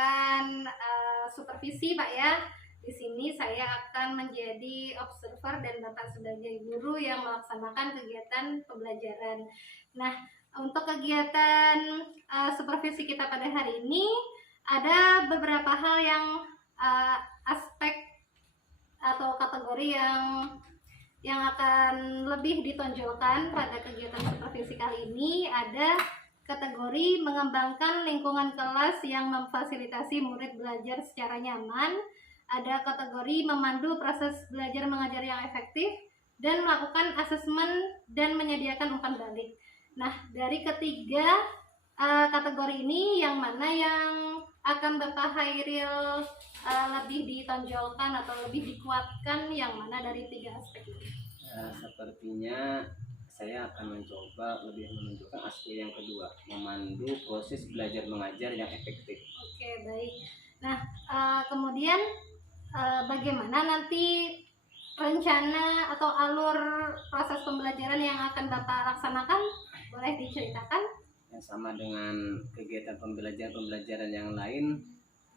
melaksanakan supervisi Pak ya. Di sini saya akan menjadi observer dan Bapak sebagai guru yang melaksanakan kegiatan pembelajaran. Nah, untuk kegiatan supervisi kita pada hari ini ada beberapa hal yang aspek atau kategori yang akan lebih ditonjolkan pada kegiatan supervisi kali ini. Ada kategori mengembangkan lingkungan kelas yang memfasilitasi murid belajar secara nyaman. Ada kategori memandu proses belajar mengajar yang efektif dan melakukan asesmen dan menyediakan umpan balik. Nah, dari ketiga kategori ini yang mana yang akan Bapak Hairil lebih ditonjolkan atau lebih dikuatkan, yang mana dari tiga aspek ini? Sepertinya saya akan mencoba lebih menunjukkan aspek yang kedua, memandu proses belajar mengajar yang efektif. Oke, baik. Nah, kemudian bagaimana nanti rencana atau alur proses pembelajaran yang akan Bapak laksanakan? Boleh diceritakan? Yang sama dengan kegiatan pembelajaran yang lain,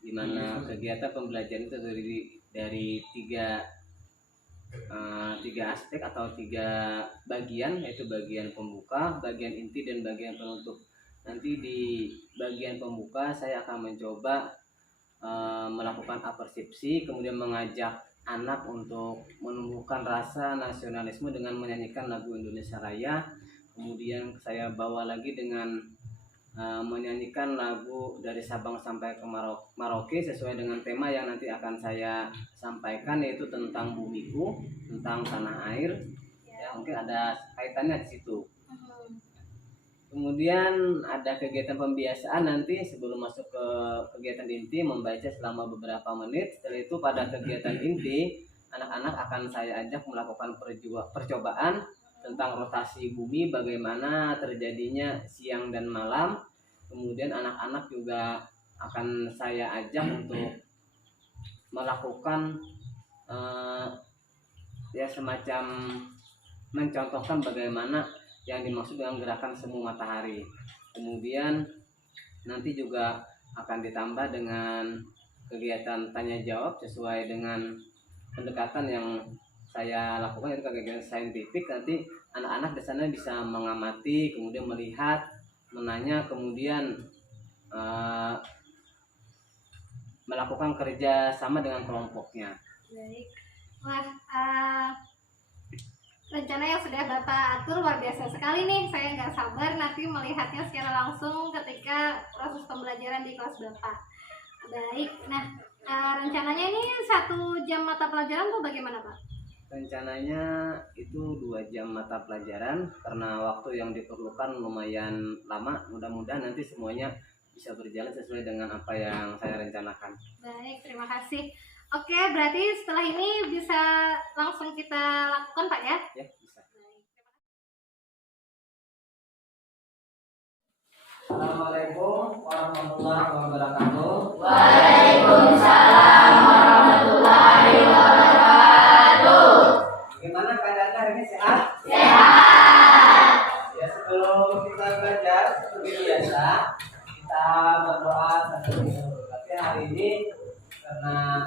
di mana kegiatan pembelajaran itu dari tiga aspek atau tiga bagian, yaitu bagian pembuka, bagian inti, dan bagian penutup. Nanti di bagian pembuka saya akan mencoba melakukan apersepsi, kemudian mengajak anak untuk menumbuhkan rasa nasionalisme dengan menyanyikan lagu Indonesia Raya. Kemudian saya bawa lagi dengan menyanyikan lagu dari Sabang sampai ke Merauke sesuai dengan tema yang nanti akan saya sampaikan, yaitu tentang bumiku, tentang tanah air. Ya, mungkin ada kaitannya di situ. Kemudian ada kegiatan pembiasaan nanti sebelum masuk ke kegiatan inti, membaca selama beberapa menit. Setelah itu pada kegiatan inti, anak-anak akan saya ajak melakukan percobaan tentang rotasi bumi, bagaimana terjadinya siang dan malam. Kemudian anak-anak juga akan saya ajak untuk melakukan semacam mencontohkan bagaimana yang dimaksud dengan gerakan semu matahari. Kemudian nanti juga akan ditambah dengan kegiatan tanya jawab sesuai dengan pendekatan yang saya lakukan, itu kegiatan saintifik. Nanti anak-anak di sana bisa mengamati, kemudian melihat, menanya, kemudian melakukan kerja sama dengan kelompoknya. Baik. Wah, rencana yang sudah Bapak atur luar biasa sekali nih. Saya nggak sabar nanti melihatnya secara langsung ketika proses pembelajaran di kelas Bapak. Baik, nah rencananya ini 1 jam mata pelajaran tuh bagaimana Pak? Rencananya itu 2 jam mata pelajaran, karena waktu yang diperlukan lumayan lama. Mudah-mudahan nanti semuanya bisa berjalan sesuai dengan apa yang saya rencanakan. Baik, terima kasih. Oke, berarti setelah ini bisa langsung kita lakukan Pak ya? Ya, bisa. Assalamualaikum warahmatullahi wabarakatuh. Waalaikumsalam warahmatullahi wabarakatuh. Bagaimana keadaannya hari ini, sehat? Sehat. Ya, sebelum kita belajar seperti biasa, kita berdoa dulu. Tapi hari ini karena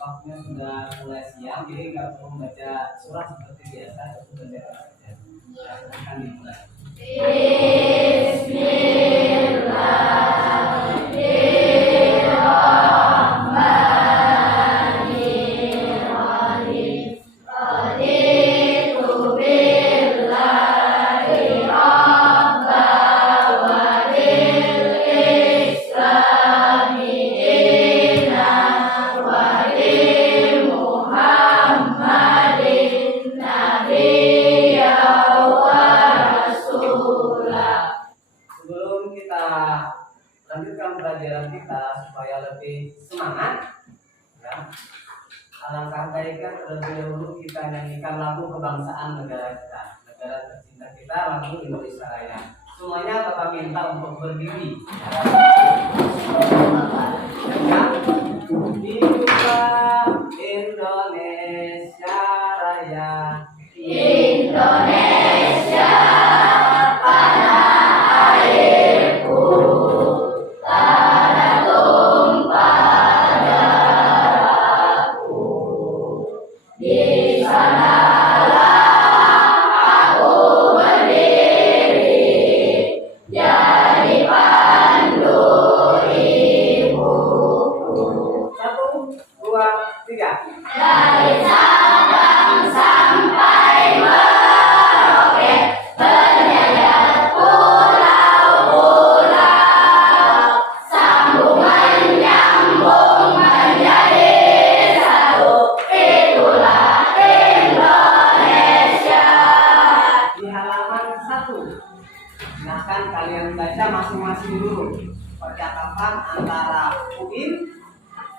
waktunya sudah mulai siang, jadi nggak perlu membaca surat seperti biasa, cukup baca saja. Akan dimulai. Bismillahirrahmanirrahim. Raditu billahi rabba wa bil islami dinan wa bi Muhammadin nabiyya wa rasulah. Sebelum kita lanjutkan pelajaran kita supaya lebih semangat, ya, alangkah baiknya terlebih dahulu kita nyanyikan lagu kebangsaan negara kita, negara tercinta kita, lagu Indonesia Raya. Semuanya Bapak minta untuk berdiri. Hiduplah Indonesia Raya. Indonesia tanah airku, tanah kalian baca masing-masing dulu percakapan antara Uin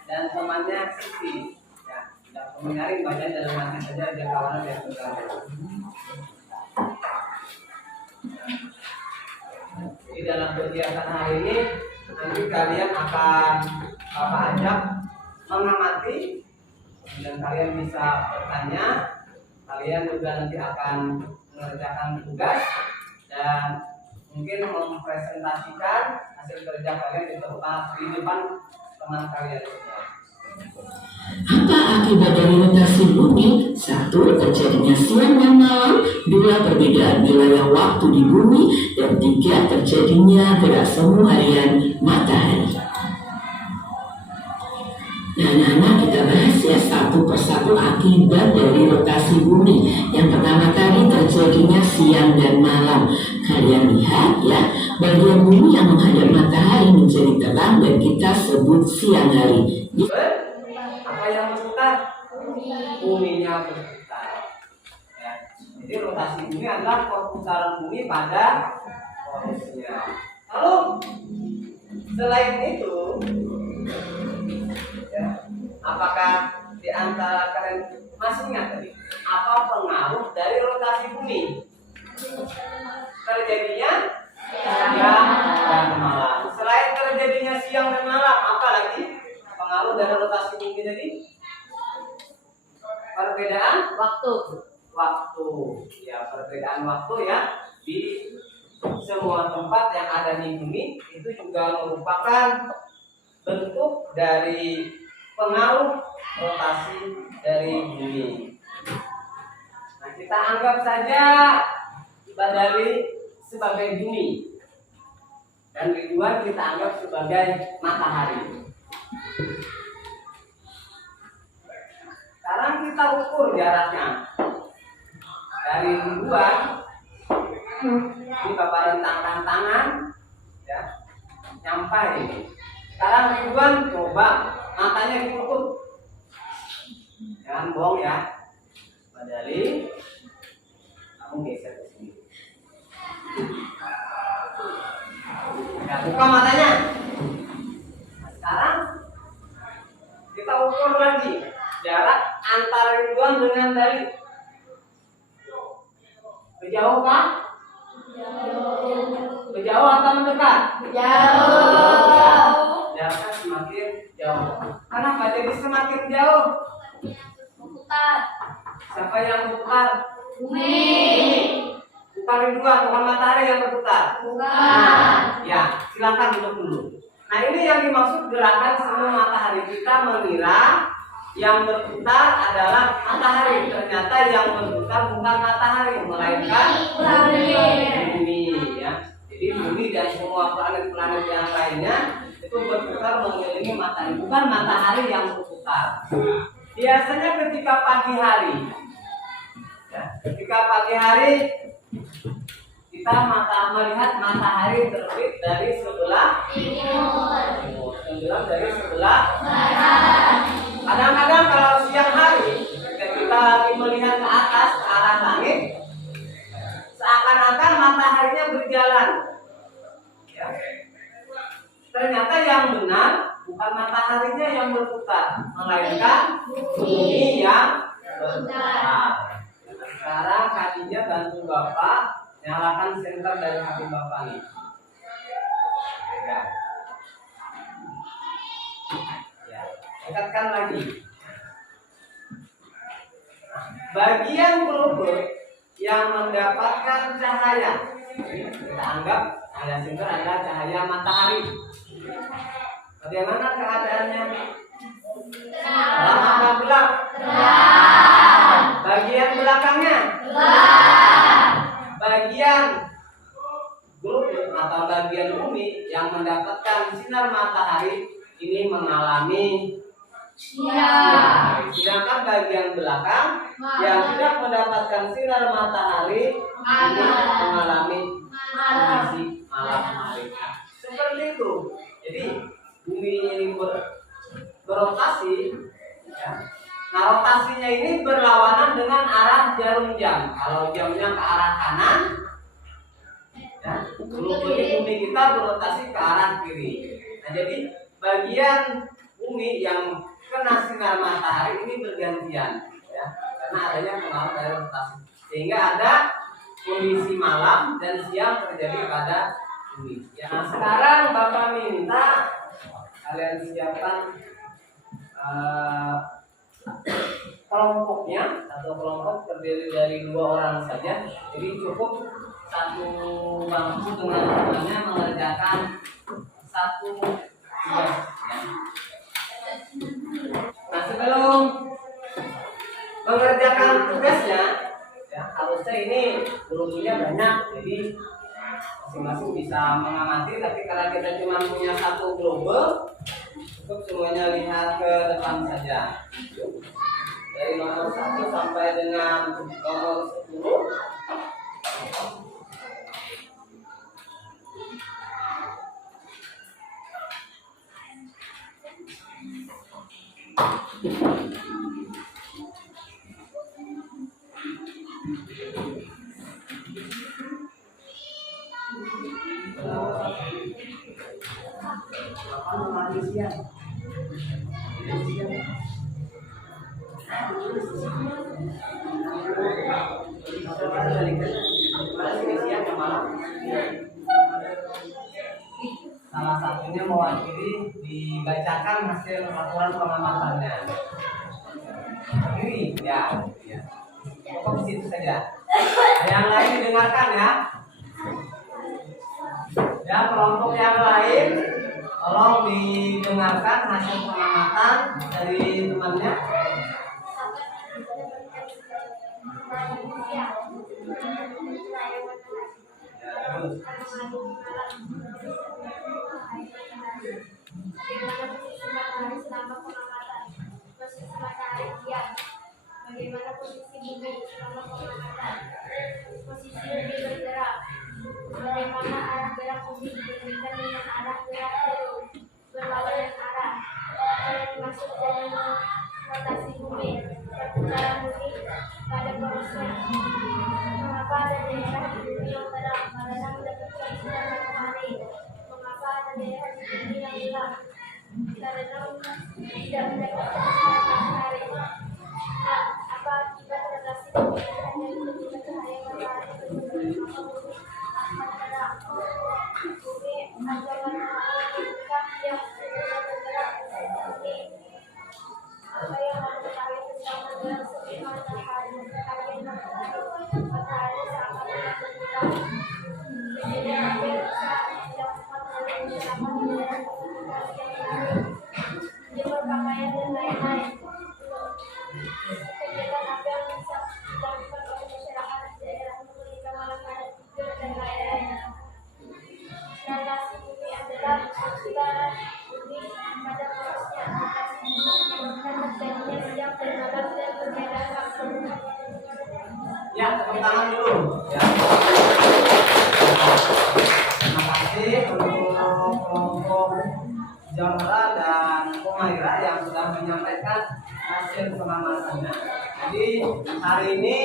dan temannya Siti. Ya, tidak perlu menyaring, baca dalam hati saja biar kawan yang bergabung. Jadi dalam kegiatan hari ini nanti kalian akan Bapak ajak mengamati dan kalian bisa bertanya. Kalian juga nanti akan mengerjakan tugas dan mungkin mempresentasikan hasil kerja kalian di depan teman kalian semua. Apa akibat dari rotasi bumi? 1. Terjadinya siang dan malam. 2. Perbedaan wilayah waktu di bumi. Dan 3. Terjadinya gerak semu harian matahari. Nah, anak-anak, kita bahas ya satu persatu akibat dari rotasi bumi. Yang pertama tadi terjadinya siang dan malam. Kalian lihat ya, bagian bumi yang menghadap matahari menjadi terang dan kita sebut siang hari. Apa yang berputar? Buminya berputar. Ya. Jadi rotasi bumi adalah perputaran bumi pada porosnya. Lalu selain itu, ya, apakah di antara kalian masih ingat tadi apa pengaruh dari rotasi bumi? Terjadinya siang dan malam. Selain terjadinya siang dan malam, apa lagi pengaruh dari rotasi bumi tadi? Perbedaan waktu. Ya, perbedaan waktu ya di semua tempat yang ada di bumi itu juga merupakan bentuk dari pengaruh rotasi dari bumi. Nah, kita anggap saja Badali sebagai bumi dan Ridwan kita anggap sebagai matahari. Sekarang kita ukur jaraknya dari Ridwan. Ini Bapak rentangkan tangan, ya, nyampai. Sekarang Ridwan coba matanya ditutup, jangan bohong ya. Badali, kamu geser ke sini. Ya, buka matanya. Nah, sekarang kita ukur lagi jarak antara Ridwan dengan Dali. Berjauh kan? Berjauh atau mendekat? Jauh. Jaraknya semakin jauh. Kenapa jadi semakin jauh? Berputar. Siapa yang berputar? Bumi. Bukan Ridwan, bukan matahari yang berputar. Bukan. Ya, silakan duduk dulu. Nah, ini yang dimaksud gerakan semu matahari. Kita mengira yang berputar adalah matahari. Ternyata yang berputar bukan matahari, melainkan bumi. Ya. Jadi bumi dan semua planet-planet yang lainnya itu berputar mengelilingi matahari, bukan matahari yang berputar. Biasanya ketika pagi hari, ya, ketika pagi hari kita melihat matahari terbit dari sebelah timur, tenggelam dari sebelah barat. Kadang-kadang kalau siang hari ketika kita lagi melihat ke atas ke arah langit, seakan-akan mataharinya berjalan. Ya. Ternyata yang benar bukan mataharinya yang berputar, melainkan bumi yang berputar. Sekarang Khadijah bantu Bapak nyalakan senter dari HP Bapak nih. Ya. Ya. Dekatkan lagi. Bagian globus yang mendapatkan cahaya, kita anggap cahaya senter adalah cahaya matahari. Bagaimana keadaannya? Terang apa gelap? Bagian belakangnya? Bagian globus atau bagian bumi yang mendapatkan sinar matahari ini mengalami siang. Sedangkan bagian belakang yang tidak mendapatkan sinar matahari ini mengalami kondisi malam hari. Seperti itu. Jadi bumi ini berotasi, ya. Nah, rotasinya ini berlawanan dengan arah jarum jam. Kalau jamnya ke arah kanan, Ya, bumi kita berotasi ke arah kiri. Nah, jadi bagian bumi yang kena sinar matahari ini bergantian, ya, karena adanya pengaruh dari rotasi, sehingga ada kondisi malam dan siang terjadi pada bumi. Ya, nah sekarang Bapak minta kalian siapkan kelompoknya. Satu kelompok terdiri dari 2 orang saja, jadi cukup satu bangku dengan temannya mengerjakan satu tugas, ya. Nah, sebelum mengerjakan tugasnya, ya, harusnya ini gurunya banyak, jadi masing-masing bisa mengamati. Tapi kalau kita cuma punya satu global, cukup semuanya lihat ke depan saja. Dari nomor 1 sampai dengan nomor 10. Salah satunya mewakili dibacakan hasil laporan pengamatannya. Ini ya, cukup di situ saja. Yang lain didengarkan ya. Ya, kelompok yang lain tolong didengarkan hasil pengamatan dari temannya. Ya, terus. Bagaimana posisi matahari selama pengamatan? Posisi matahari siang. Bagaimana posisi bumi selama pengamatan? Posisi bumi bergerak. Bagaimana arah gerak bumi dibandingkan dengan arah gerak jarum? Berlawanan arah. Apa yang masuk dalam rotasi bumi? Perputaran bumi pada porosnya. Mengapa ada daerah di bumi yang terang karena mendapatkan sinar matahari? Mengapa ada daerah di bumi yang gelap karena tidak mendapatkan sinar matahari? Nah, apa akibat rotasi bumi dan ketika cahaya matahari berjumpa maka bumi akan terang? Bumi ada warna merah yang bergerak ini. Apa yang harus kalian tentang bergerak seperti matahari? Kalian matahari sangat bergerak. Jadi hampir saat yang matahari menyerahkan daerah komunikasi yang lain, jemur pakaian dan lain-lain. Kegiatan apa yang bisa dilakukan oleh masyarakat di daerah ketika malam hari tidur dan lain-lain. Relasi bumi adalah putaran bumi pada porosnya rotasi bumi dan terjadinya siang dan malam dan perbedaan waktu. Ya, tepuk tangan dulu. Ya. Terima kasih untuk kelompok Jamra dan Kumaira yang sudah menyampaikan hasil pengamatannya. Jadi hari ini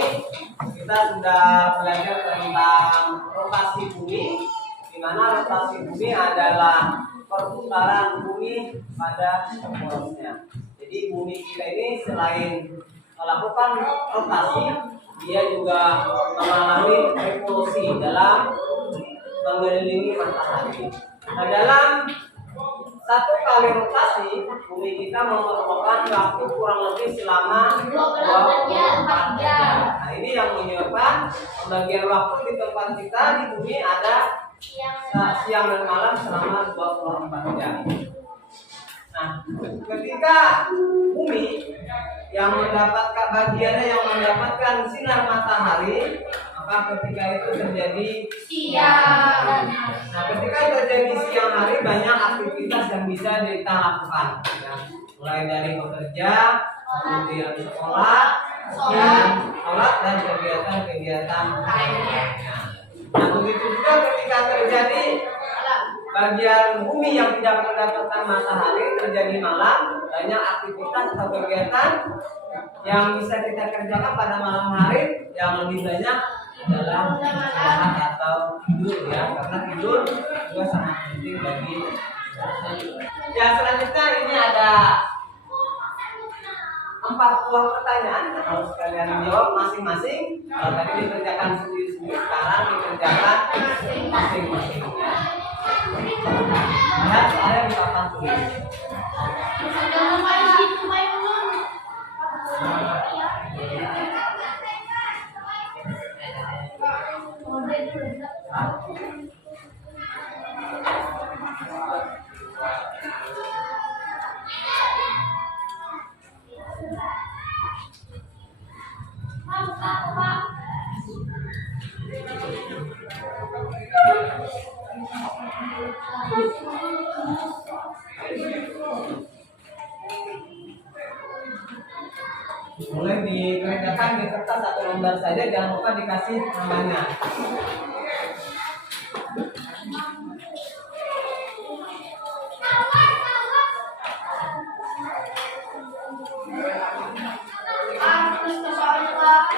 kita sudah belajar tentang rotasi bumi, di mana rotasi bumi adalah perputaran bumi pada porosnya. Jadi bumi kita ini selain melakukan rotasi, dia juga mengalami revolusi dalam mengelilingi matahari. Nah, dalam satu kali rotasi, bumi kita memerlukan waktu kurang lebih selama 24 jam. Nah, ini yang menyebabkan pembagian waktu di tempat kita di bumi ada siang dan malam selama 24 jam. Nah, ketika bumi yang mendapatkan bagiannya yang mendapatkan sinar matahari, maka ketika itu terjadi siang. Nah, ketika terjadi siang hari banyak aktivitas yang bisa kita lakukan, ya. Mulai dari bekerja, kemudian sholat dan kegiatan-kegiatan lainnya. Nah, begitu juga ketika terjadi bagian bumi yang tidak mendapatkan matahari, terjadi malam, banyak aktivitas atau kegiatan yang bisa kita kerjakan pada malam hari yang lebih banyak adalah istirahat atau tidur ya, karena tidur juga sangat penting bagi ya. Selanjutnya ini ada 4 buah pertanyaan yang harus kalian jawab masing-masing. Kalau tadi dikerjakan sendiri-sendiri, sekarang dikerjakan masing-masing ya. Lihat saya di papan tulis. Mulai dikerjakan di kertas atau lembar saja, jangan lupa dikasih namanya.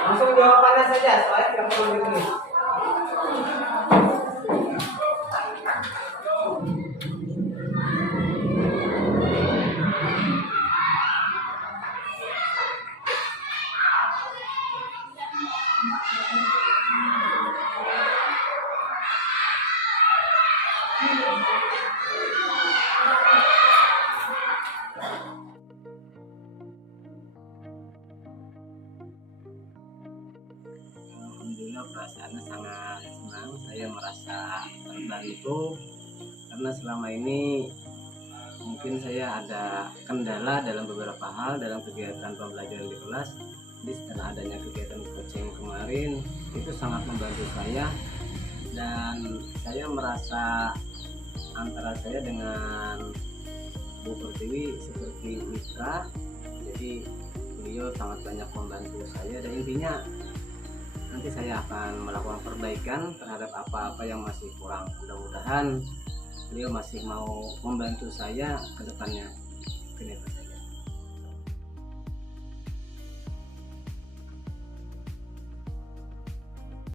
Langsung jawabannya saja, soalnya tidak perlu ditulis. Alhamdulillah, perasaannya sangat senang. Saya merasa terbantu karena selama ini mungkin saya ada kendala dalam beberapa hal dalam kegiatan pembelajaran di kelas. Jadi setelah adanya kegiatan coaching kemarin itu sangat membantu saya, dan saya merasa antara saya dengan Bu Pertiwi seperti mitra. Jadi beliau sangat banyak membantu saya, dan intinya nanti saya akan melakukan perbaikan terhadap apa-apa yang masih kurang. Mudah-mudahan beliau masih mau membantu saya ke depannya.